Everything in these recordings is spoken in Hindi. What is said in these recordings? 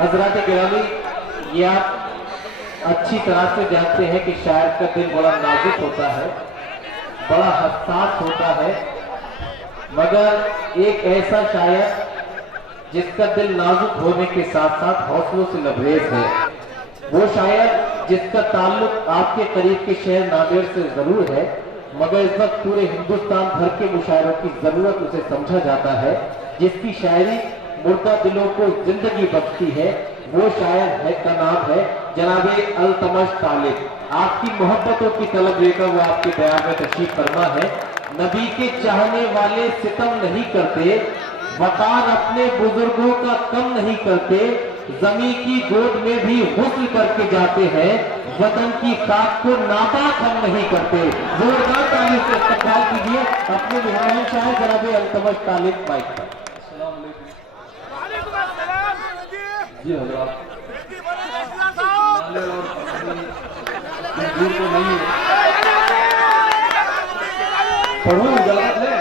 हजरत गिरामी, ये आप अच्छी तरह से जानते हैं कि शायर का दिल बड़ा नाजुक होता है, बड़ा हसास होता है, मगर एक ऐसा शायर जिसका दिल नाजुक होने के साथ साथ हौसलों से लबरेज है, वो शायर जिसका ताल्लुक आपके करीब के शहर नांदेड़ से जरूर है, मगर इस वक्त पूरे हिंदुस्तान भर के मुशायरों की जरूरत उसे समझा जाता है, जिसकी शायरी मुर्दा दिलों को जिंदगी बख्शती है, वो शायर है का नाम है जनाबे अल्तमश तालिब। आपकी मोहब्बतों की तलब लेकर वो आपके बयान में तशरीफ फरमा है। नबी के चाहने वाले सितम नहीं करते, वकार अपने बुजुर्गों का कम नहीं करते, जमी की गोद में भी हुस्न करके जाते हैं, वतन की खाक को नापाक हम नहीं करते। जोरदार ताली से इस्तकबाल कीजिए अपने मेहमान शायर जनाबे अल्तमश तालिब माइक पर। जी हजरात, दूर तो नहीं है, पढ़ो इजाजत है,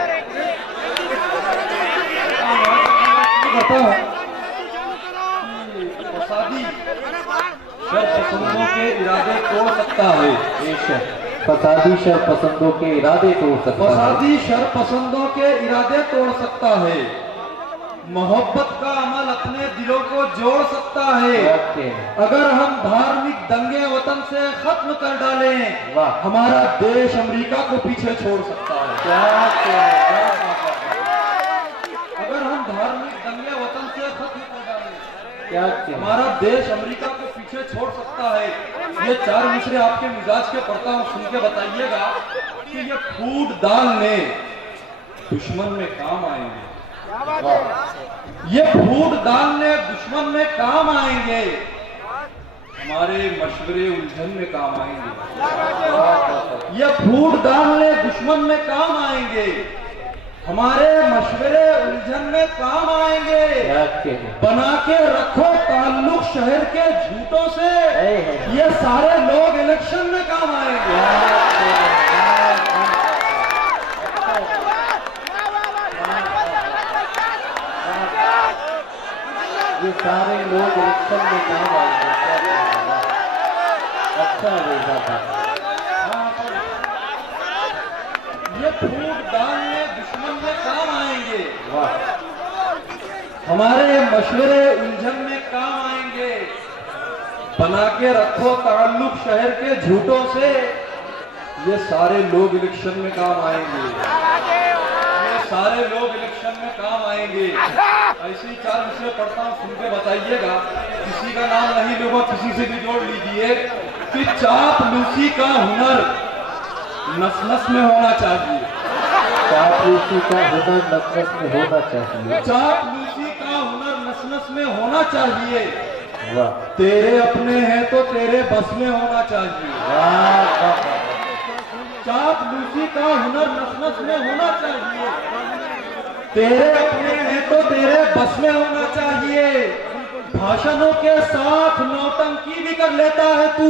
फसादी शर पसंदों के इरादे तोड़ सकता है। फसादी शर पसंदों के इरादे तोड़ सकता है। फसादी शर पसंदों के इरादे तोड़ सकता है। मोहब्बत का अमल अपने दिलों को जोड़ सकता है। अगर हम धार्मिक दंगे वतन से खत्म कर डालें, हमारा देश अमेरिका को पीछे छोड़ सकता है। अगर हम धार्मिक दंगे वतन से खत्म कर डालें, हमारा देश अमेरिका को पीछे छोड़ सकता है। ये चार मिसरे आपके मिजाज के पढ़ता हूँ, सुन के बताइएगा कि ये फूट डालने दुश्मन में काम आएंगे। ये फूट डालने दुश्मन में काम आएंगे, हमारे मशवरे उलझन में काम आएंगे। ये फूट डालने दुश्मन में काम आएंगे, हमारे मशवरे उलझन में काम आएंगे। बना के रखो ताल्लुक शहर के झूठों से, ये सारे लोग इलेक्शन में काम आएंगे। ये सारे लोग इलेक्शन में काम आएंगे। अच्छा रेखा था। ये फूट डालने दुश्मन में काम आएंगे, हमारे मशवरे उलझन में काम आएंगे। बना के रखो ताल्लुक शहर के झूठों से, ये सारे लोग इलेक्शन में काम आएंगे। ये सारे लोग इलेक्शन में काम आएंगे। ऐसे ही चार मिसरे पढ़ता हूँ, सुन के बताइएगा। किसी का नाम नहीं लूंगा, किसी से भी जोड़ लीजिए कि चापलूसी का हुनर नस नस में होना चाहिए। चापलूसी का हुनर नस नस में होना चाहिए। चापलूसी का हुनर नस नस में होना चाहिए। वाह। तेरे अपने हैं तो तेरे बस में होना चाहिए। चापलूसी का हुनर नस नस में होना चाहिए। तेरे अपने हैं तो तेरे बस में होना चाहिए। भाषणों के साथ नौटंकी भी कर लेता है तू,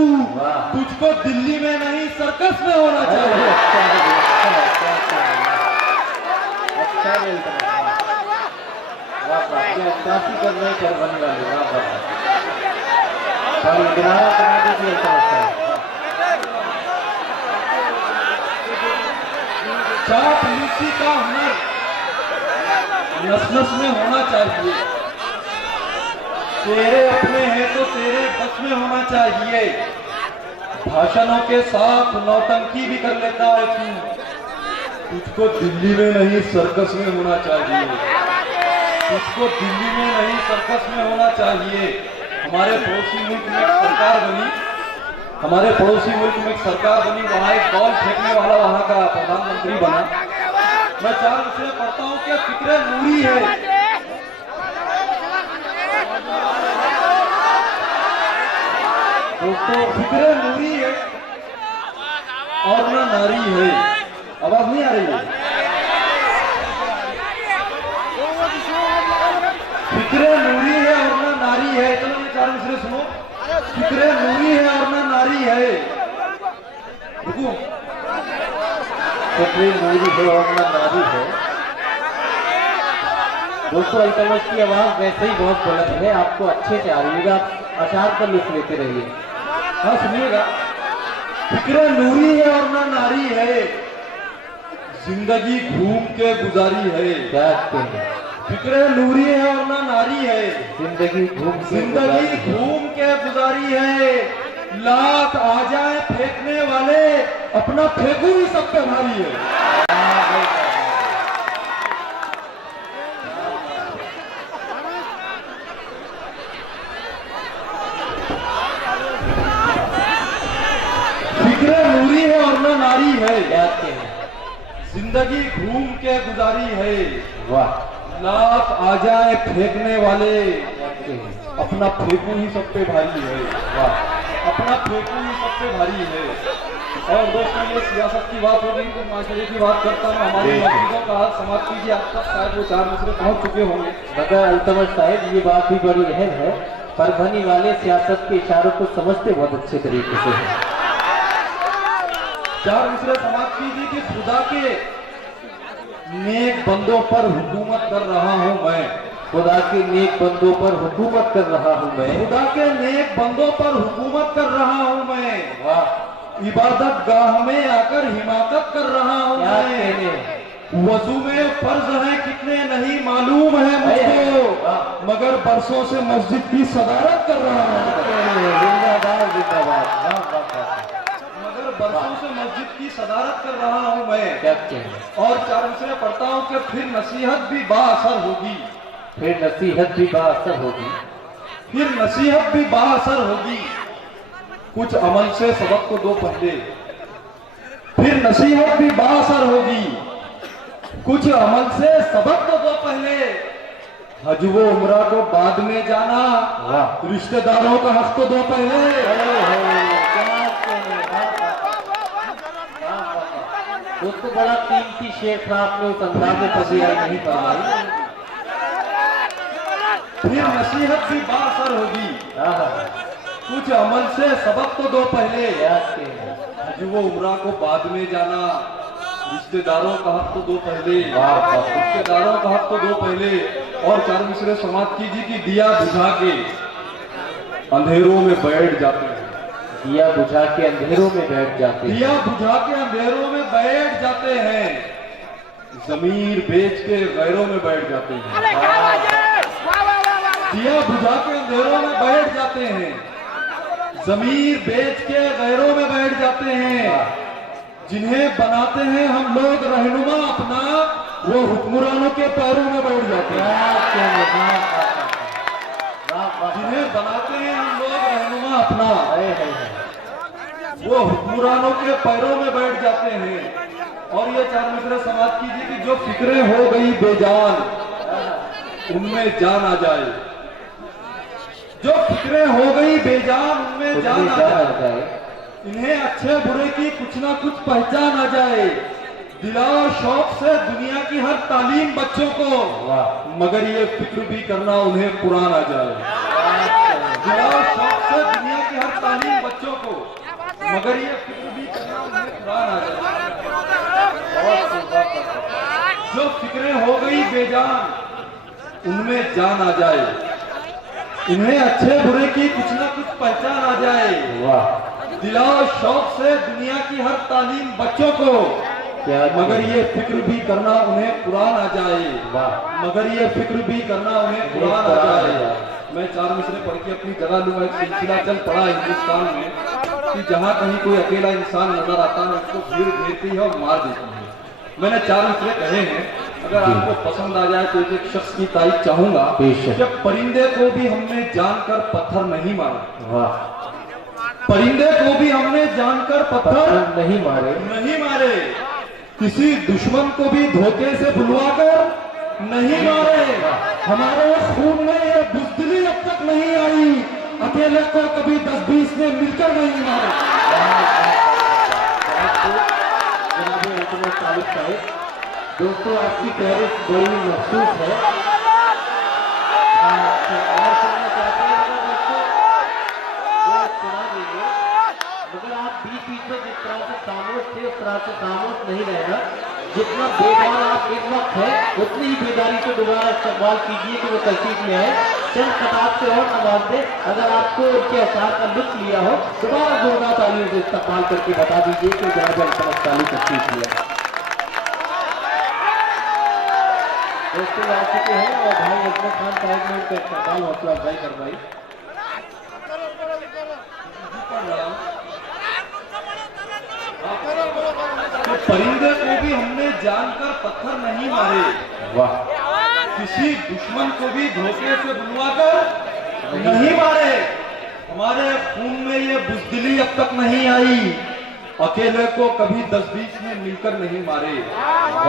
तुझको दिल्ली में नहीं सर्कस में होना चाहिए। काफी करने करवाने वाले चापलूसी का हुनर नस नस में होना चाहिए। तेरे अपने हैं तो तेरे बस में होना चाहिए। भाषणों के साथ नौटंकी भी कर लेता है तू, तुझको दिल्ली में नहीं सर्कस में होना चाहिए। तुझको दिल्ली में नहीं सर्कस में होना चाहिए। हमारे पड़ोसी मुल्क में एक सरकार बनी, हमारे पड़ोसी मुल्क में एक सरकार बनी, वहाँ एक बॉल फेंकने वाला वहाँ का प्रधानमंत्री बना। मैं चार विषय पढ़ता हूँ कि फिक्रे नूरी है। दोस्तों, फिक्रे नूरी है और ना नारी है। आवाज नहीं आ रही है? फिक्रे नूरी है और ना नारी है। चलो मैं चार मिसरे सुनो। फिक्रे नूरी है और ना नारी है। रुको। फिक्रे नूरी है और ना नारी है। दोस्तों अल्तमश की आवाज वैसे ही बहुत बुलंद है, आपको अच्छे से आ रही होगी, आप अशार का लुत्फ लेते रहिए। हाँ सुनिएगा, फिक्र नूरी है और ना नारी है, जिंदगी घूम के गुजारी है। क्या कहते हैं? फिक्र नूरी है और ना नारी है, जिंदगी घूम जिंदगी घूम के गुजारी है। लात आ जाए फेंकने वाले, अपना फेंकू ही सब पे भारी है। फिक्र नूरी है और ना नारी है, क्या कहते हैं? जिंदगी घूम के गुजारी है। वाह, लात आ जाए फेंकने वाले, क्या कहते हैं? अपना फेंकू ही सब पे भारी है। वाह, अपना फेंकू ही सब पे भारी है। और दोस्तों, ये सियासत की बात होगी तो माशरे की बात करता हूँ। हमारी मस्जिदों का हाल समाप्त कीजिए, आप तक शायद वो 4 मिसरे पहुंच चुके होंगे। मगर अल्तमश साहब, ये बात भी बड़ी अहम है, परभनी वाले सियासत के इशारों को समझते बहुत अच्छे तरीके से हैं। 4 मिसरे समाप्त कीजिए कि खुदा के नेक बंदों पर हुकूमत कर रहा हूँ मैं। खुदा के नेक बंदों पर हुकूमत कर रहा हूँ मैं। खुदा के नेक बंदों पर हुकूमत कर रहा हूँ मैं। वाह, इबादत गाह में आकर हिमाकत कर रहा हूँ क्या मैं। कहने? वजू में फर्ज हैं कितने नहीं मालूम है मुझको, मगर बरसों से मस्जिद की सदारत कर रहा हूँ। जिंदाबाद जिंदाबाद। वाह, वाह, वाह। मगर बरसों से मस्जिद की सदारत कर रहा हूँ मैं। क्या कहने? और 4 मिसरे पढ़ता हूँ कि फिर नसीहत भी बाअसर होगी। फिर नसीहत भी बाअसर होगी। फिर नसीहत भी बाअसर होगी, कुछ अमल से सबक को दो पहले। फिर नसीहत भी बाअसर होगी, कुछ अमल से सबक को दो पहले। हज व उम्रा को बाद में जाना, वाह, रिश्तेदारों का हक को दो पहले। दोस्तों बड़ा कीमती शेर था, आपने उस अंदाज में पसीराई नहीं फरमाई। फिर नसीहत भी बाअसर होगी, कुछ अमल से सबक तो दो पहले। हज व उम्रा को बाद में जाना, रिश्तेदारों का हक तो दो पहले। रिश्तेदारों का हक तो दो पहले। और 4 मिसरे समाप्त कीजिए कि दिया बुझा के अंधेरों में बैठ जाते हैं। दिया बुझा के अंधेरों में बैठ जाते हैं। दिया बुझा के अंधेरों में बैठ जाते हैं, जमीर बेच के गैरों में बैठ जाते हैं। दिया बुझा के अंधेरों में बैठ जाते हैं, जमीर बेच के गैरों में बैठ जाते हैं। जिन्हें बनाते हैं हम लोग रहनुमा अपना, वो हुक्मरानों के पैरों में बैठ जाते हैं। जिन्हें बनाते हैं हम लोग रहनुमा अपना, वो हुक्मरानों के पैरों में बैठ जाते हैं। और ये 4 मिसरे समाप्त कीजिए कि जो फिक्रें हो गई बेजान, उनमें जान आ जाए। जो फिक्रें हो गई बेजान, उनमें जान आ जाए। इन्हें अच्छे बुरे की कुछ ना कुछ पहचान आ जाए। दिलाओ शौक से दुनिया की हर तालीम बच्चों को, मगर ये फिक्र भी करना उन्हें कुरान आ जाए। दिलाओ शौक से दुनिया की हर तालीम बच्चों को, मगर ये फिक्र भी करना उन्हें कुरान आ जाए। जो फिक्रें हो गई बेजान, उनमें जान आ जाए। इन्हें अच्छे बुरे की कुछ ना कुछ पहचान आ जाए। दिलाओ शौक से दुनिया की हर तालीम बच्चों को, मगर ये फिक्र भी करना उन्हें कुरान आ जाए। मगर ये फिक्र भी करना उन्हें कुरान आ जाए। मैं 4 मिसरे पढ़ के अपनी जगह लूंगा। एक सिलसिला चल पड़ा हिंदुस्तान में कि जहां कहीं कोई अकेला इंसान नजर आता है, उसको भीड़ घेरती है और मार देती है। मैंने 4 मिसरे कहे हैं, अगर आपको पसंद आ जाए तो एक शख्स की तारीफ चाहूंगा। जब परिंदे को भी हमने जानकर पत्थर नहीं मारा, परिंदे को भी हमने जानकर पत्थर नहीं मारे, किसी दुश्मन को भी धोखे से बुलवाकर नहीं मारे। हमारे खून में ये बुज़दिली अब तक नहीं आई, अकेले को कभी 10-20 ने मिलकर नहीं मारे। दोस्तों आपकी तारीफ बड़ी महसूस है। और सुनना चाहते हैं दोस्तों, वो सुना दीजिए। मगर आप बीच बीच में जिस तरह से खामोश थे उस तरह से खामोश नहीं रहना। जितना बेदार आप इस वक्त है उतनी ही बेदारी से दोबारा इस्तेमाल कीजिए कि वो तस्दीक में आए। चंद खताब से और नवाज दे। अगर आपको उनके असार का लुत्फ लिया हो दोबारा जोरदार तालियों से इस्तेमाल करके बता दीजिए कि जनाब अल्ताफ ताली तस्दीक किया। दोस्तों आ चुके हैं और भाई अजमत खान साहब ने उनका इस्तेमाल हौसला अफजाई करवाई। तो परिंदे को भी हमने जानकर पत्थर नहीं मारे, वाह, किसी दुश्मन को भी धोखे से बुलवाकर नहीं मारे। हमारे खून में ये बुज़दिली अब तक नहीं आई। अकेले को कभी 10-20 में मिलकर नहीं मारे,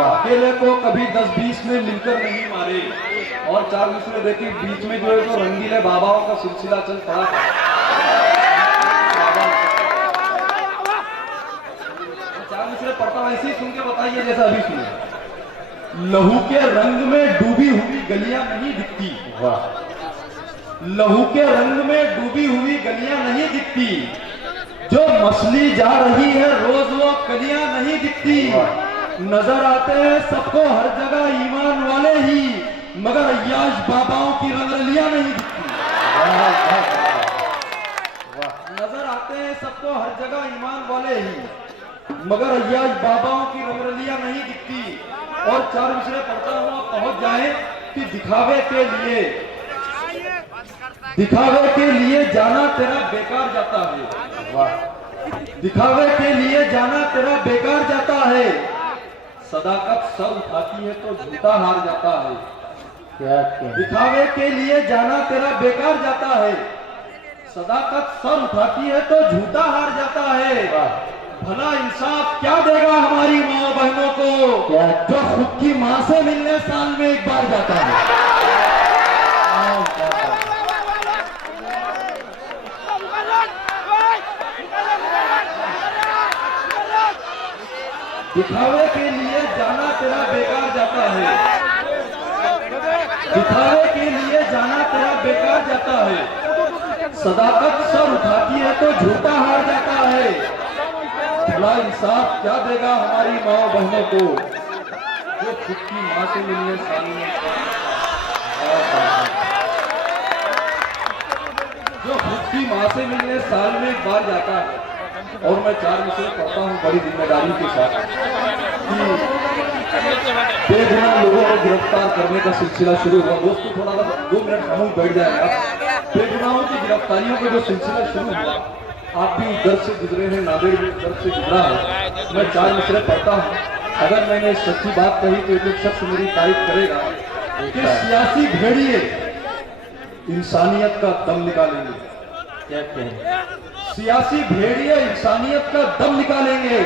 अकेले को कभी 10-20 में मिलकर नहीं मारे। और 4 मिसरे देखिए बीच में जो है तो रंगीले बाबाओं का सिलसिला चल पड़ा था। पढ़ता हूं ऐसे ही सुन के बताइए जैसा अभी सुनिए। लहू के रंग में डूबी हुई गलियां नहीं दिखती, वाह, लहू के रंग में डूबी हुई गलियां नहीं दिखती। जो मछली जा रही है रोज वो कलियां नहीं दिखती। नजर आते हैं सबको हर जगह ईमान वाले ही, मगर अय्याश बाबाओं की रंगरलियां नहीं दिखती। नजर आते हैं सबको हर जगह ईमान वाले ही, मगर अय्याश बाबाओं की रंगरलियां नहीं दिखती। और 4 मिसरे पढ़ता हुआ पहुंच जाए कि दिखावे के लिए जाना तेरा बेकार जाता है, वाह, दिखावे के लिए जाना तेरा बेकार जाता है। सदाकत सर उठाती है तो झूठा हार जाता है, क्या दिखावे के लिए जाना तेरा बेकार जाता है। सदाकत सर उठाती है तो झूठा हार जाता है। भला इंसाफ क्या देगा हमारी माँ बहनों को, जो खुद की माँ से मिलने साल में एक बार जाता है। दिखावे के लिए जाना तेरा बेकार जाता है, दिखावे के लिए जाना तेरा बेकार जाता है। सदाकत सर उठाती है तो झूठा हार जाता है। भला इंसाफ क्या देगा हमारी माँ बहनों को, जो खुद की माँ से मिलने साल में, जो खुद की माँ से मिलने साल में एक बार जाता है। और मैं 4 मिसरे पढ़ता हूँ बड़ी जिम्मेदारी के साथ कि बेगुनाह लोगों को गिरफ्तार करने का सिलसिला शुरू हुआ। दोस्तों थोड़ा सा 2 मिनट खामोश बैठ जाएगा। बेगुनाहों की गिरफ्तारियों का जो सिलसिला शुरू हुआ, आप भी उस दर्द से गुजरे हैं, नादेर भी उस दर्द से गुजरा है। मैं 4 मिसरे पढ़ता हूँ। अगर मैंने सच्ची बात कही तो एक शख्स मेरी तारीफ करेगा कि सियासी भेड़िए इंसानियत का दम निकालेंगे। क्या कहें, सियासी भेड़िए इंसानियत का दम निकालेंगे।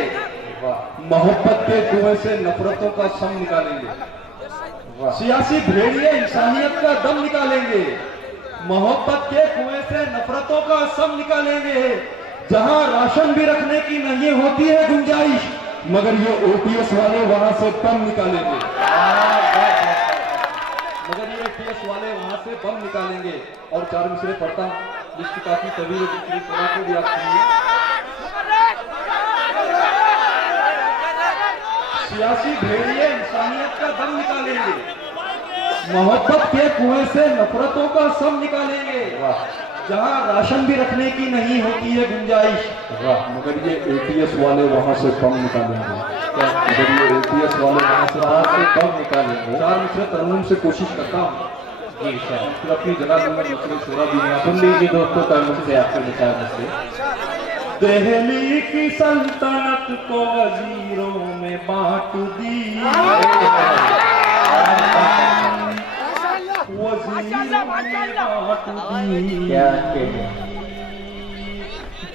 मोहब्बत के कुएं से नफरतों का सम निकालेंगे। सियासी भेड़िए इंसानियत का दम निकालेंगे। मोहब्बत के कुएं से नफरतों का सम निकालेंगे। जहां राशन भी रखने की नहीं होती है गुंजाइश, मगर ये ओटीएस वाले वहां से बम निकालेंगे, मगर ये ओटीएस वाले वहां से बम निकालेंगे। और 4 मिसरे पढ़ता हूं, जिसकी काफी तवील दूसरी तरह को भी आप सुनिए। सियासी भेड़िए इंसानियत का दम निकालेंगे, मोहब्बत के कुएं से नफरतों का सम निकालेंगे। जहां राशन भी रखने की नहीं होती है गुंजाइश, मगर ये एटीएस वाले वहां से बम निकालेंगे, मगर ये एटीएस वाले वहां से बम निकालेंगे। 4 मिसरे तरन्नुम से कोशिश करता हूँ जी सर, फिर अपनी जगह में दूसरे छोड़ा भी नहीं। सुन लीजिए दोस्तों तरन्नुम से आपके विचार में से। दिल्ली की सल्तनत को वजीरों में बांट दी, वजीरों में बांट दी। क्या कहें,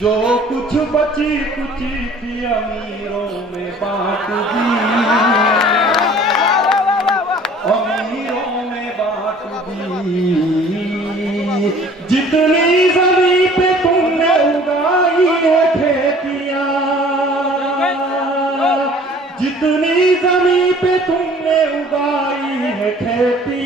जो कुछ बची कुची थी अमीरों में बांट दी, अमीरों में बांट दी। जितनी जमीन पे तुमने उगाई है खेतियां, जितनी जमीन पे तुमने उगाई है खेती,